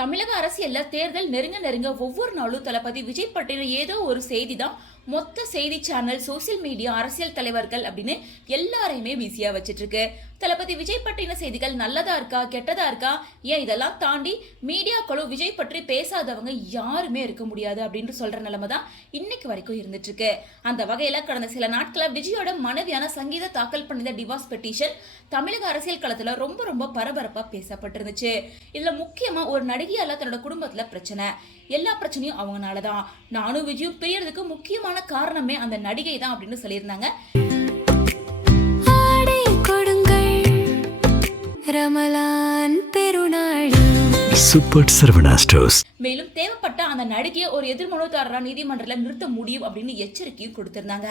தமிழக அரசியல்ல தேர்தல் நெருங்க ஒவ்வொரு நாளும் தளபதி விஜய் பற்றின ஏதோ ஒரு செய்தி தான் மொத்த செய்தி சேனல், சோசியல் மீடியா, அரசியல் தலைவர்கள் அப்படின்னு எல்லாரையுமே பிஸியா வச்சிட்டு இருக்கு. தளபதி விஜய் பற்றின செய்திகள் நல்லதா இருக்கா, கெட்டதா இருக்கா, ஏன் இதெல்லாம் தாண்டி மீடியாக்களும் விஜய் பற்றி பேசாதவங்க யாருமே இருக்க முடியாது அப்படின்னு சொல்ற நிலைமை தான் இன்னைக்கு வரைக்கும் இருந்துட்டு இருக்கு. அந்த வகையில கடந்த சில நாட்கள விஜயோட மனைவியான சங்கீதா தாக்கல் பண்ணிய டிவோர்ஸ் பெட்டிஷன் தமிழக அரசியல் களத்துல ரொம்ப பரபரப்பா பேசப்பட்டிருந்துச்சு. இதுல முக்கியமா ஒரு நடிகையால தன்னோட குடும்பத்துல பிரச்சனை, எல்லா பிரச்சனையும் அவங்கனாலதான், நானும் விஜயும் பிரியறதுக்கு முக்கியமான காரணமே அந்த நடிகை தான் அப்படின்னு சொல்லியிருந்தாங்க. மேலும் தேவைப்பட்ட அந்த நடிகையை ஒரு எதிர்மனுதாரரா நீதிமன்றத்தில் நிறுத்த முடியும் அப்படின்னு எச்சரிக்கையும் கொடுத்திருந்தாங்க.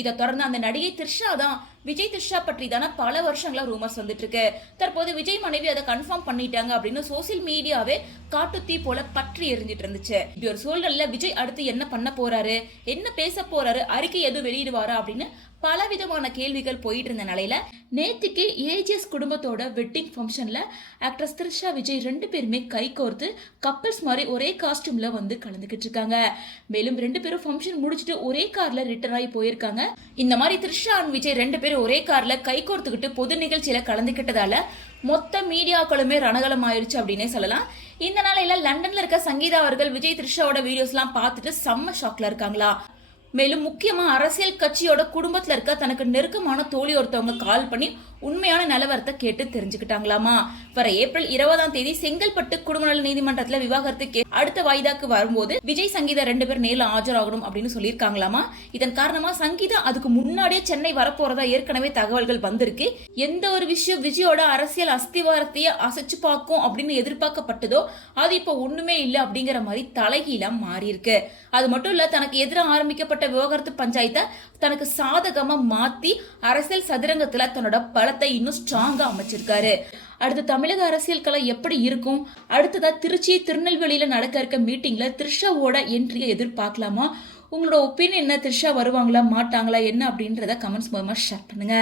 இதை தொடர்ந்து அந்த நடிகை த்ரிஷா தான் விஜய் த்ரிஷா பற்றி தானே பல வருஷங்களா ரூமர்ஸ் வந்துட்டு இருக்கு. தற்போது விஜய் மனைவி அதை கன்ஃபார்ம் பண்ணிட்டாங்க அப்படின்னு சோசியல் மீடியாவே காட்டுத்தீ போல பற்றி எரிஞ்சிட்டு இருந்துச்சு. இப்படி ஒரு சூழல்ல விஜய் அடுத்து என்ன பண்ண போறாரு, என்ன பேச போறாரு, அறிக்கை எதுவும் வெளியிடுவாரா அப்படின்னு பலவிதமான கேள்விகள் போயிட்டு இருந்த நிலையில நேத்திக்கு ஏஜிஎஸ் குடும்பத்தோட வெட்டிங் ஃபங்க்ஷன்ல ஆக்ட்ரஸ் த்ரிஷா விஜய் ரெண்டு பேருமே கை கோர்த்து கப்பல்ஸ் மாதிரி ஒரே காஸ்டியூம்ல வந்து கலந்துக்கிட்டு இருக்காங்க. மேலும் ரெண்டு பேரும் ஃபங்க்ஷன் முடிச்சுட்டு ஒரே கார்ல ரிட்டர்ன் ஆகி போயிருக்காங்க. இந்த மாதிரி த்ரிஷா அண்ட் விஜய் ரெண்டு பேரும் ஒரே கார்ல கை கோர்த்துக்கிட்டு பொது நிகழ்ச்சியில கலந்துக்கிட்டதால மொத்த மீடியாக்களுமே ரணகலம் ஆயிடுச்சு அப்படின்னே சொல்லலாம். இந்த நாளையில லண்டன்ல இருக்க சங்கீதா அவர்கள் விஜய் த்ரிஷாவோட வீடியோஸ் எல்லாம் பார்த்துட்டு செம்ம ஷாக்ல இருக்காங்களா. மேலும் முக்கியமா அரசியல் கட்சியோட குடும்பத்துல இருக்க தனக்கு நெருக்கமான தோழி ஒருத்தவங்க கால் பண்ணி உண்மையான நிலவரத்தை கேட்டு தெரிஞ்சுக்கிட்டாங்களாமா. வர ஏப்ரல் 20 செங்கல்பட்டு குடும்ப நல நீதிமன்றத்துல விவாகரத்து அடுத்த வாய்தாக்கு வரும்போது விஜய் சங்கீதா ரெண்டு பேர் நேரில் ஆஜராகணும் அப்படின்னு சொல்லியிருக்காங்களாமா. இதன் காரணமா சங்கீதா அதுக்கு முன்னாடியே சென்னை வரப்போறதா ஏற்கனவே தகவல்கள் வந்திருக்கு. எந்த ஒரு விஷயம் விஜயோட அரசியல் அஸ்திவாரத்தையே அசைச்சு பார்க்கும் அப்படின்னு எதிர்பார்க்கப்பட்டதோ அது இப்ப ஒண்ணுமே இல்லை அப்படிங்கிற மாதிரி தலைகீழா மாறி இருக்கு. அது மட்டும் இல்ல, தனக்கு எதிராக ஆரம்பிக்கப்பட்ட விவகாரத்து பஞ்சாயத்தை தனக்கு சாதகமா மாத்தி அரசியல் சதுரங்கத்துல தன்னோட பலத்தை இன்னும் ஸ்ட்ராங்கா அமைச்சிருக்காரு. அடுத்து தமிழக அரசியல் களம் எப்படி இருக்கும், அடுத்ததா திருச்சி, திருநெல்வேலியில நடக்க இருக்க மீட்டிங்ல த்ரிஷாவோட என்ட்ரியை எதிர்பார்க்கலாமா? உங்களோட ஒப்பீனியன் என்ன? த்ரிஷா வருவாங்களா மாட்டாங்களா என்ன அப்படின்றத கமெண்ட்ஸ் மூலமா ஷேர் பண்ணுங்க.